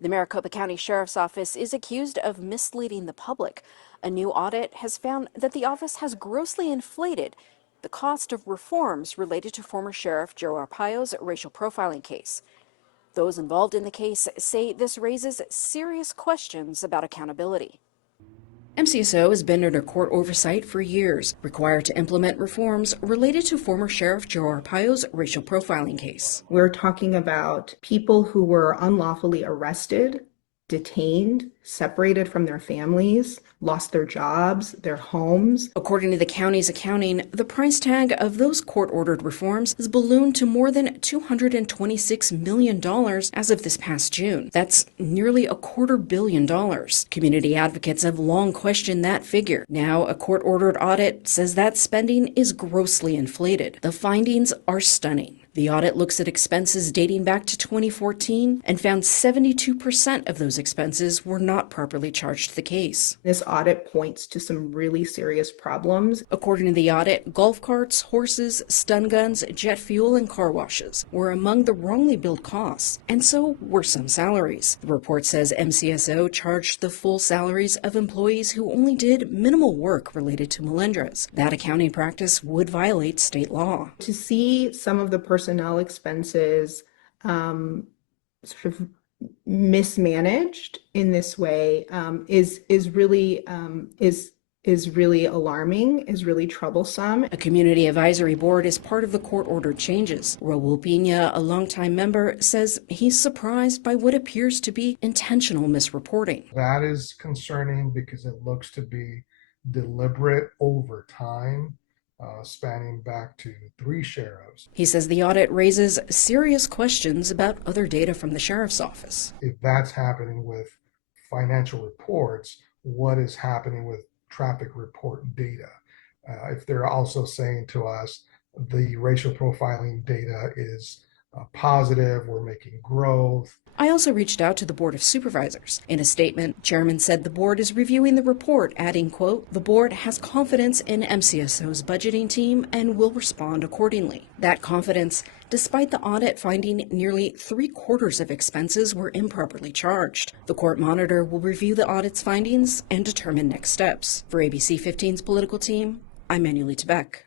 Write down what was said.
The Maricopa County Sheriff's Office is accused of misleading the public. A new audit has found that the office has grossly inflated the cost of reforms related to former Sheriff Joe Arpaio's racial profiling case. Those involved in the case say this raises serious questions about accountability. MCSO has been under court oversight for years, required to implement reforms related to former Sheriff Joe Arpaio's racial profiling case. We're talking about people who were unlawfully arrested, detained, separated from their families, lost their jobs, their homes. According to the county's accounting, the price tag of those court-ordered reforms has ballooned to more than $226 million as of this past June. That's nearly $250 million. Community advocates have long questioned that figure. Now, a court-ordered audit says that spending is grossly inflated. The findings are stunning. The audit looks at expenses dating back to 2014 and found 72% of those expenses were not properly charged to the case. This audit points to some really serious problems. According to the audit, golf carts, horses, stun guns, jet fuel, and car washes were among the wrongly billed costs, and so were some salaries. The report says MCSO charged the full salaries of employees who only did minimal work related to Melendrez. That accounting practice would violate state law. To see some of the personnel expenses sort of mismanaged in this way is really alarming, is really troublesome. A community advisory board is part of the court-ordered changes. Raul Pina, a longtime member, says he's surprised by what appears to be intentional misreporting. That is concerning because it looks to be deliberate over time. Spanning back to 3 sheriffs. He says the audit raises serious questions about other data from the sheriff's office. If that's happening with financial reports, what is happening with traffic report data? If they're also saying to us the racial profiling data is positive, we're making growth. I also reached out to the Board of Supervisors. In a statement, Chairman said the board is reviewing the report, adding, quote, "The board has confidence in MCSO's budgeting team and will respond accordingly." That confidence, despite the audit finding nearly 3/4 of expenses were improperly charged. The court monitor will review the audit's findings and determine next steps. For ABC 15's political team, I'm Manuel Beck.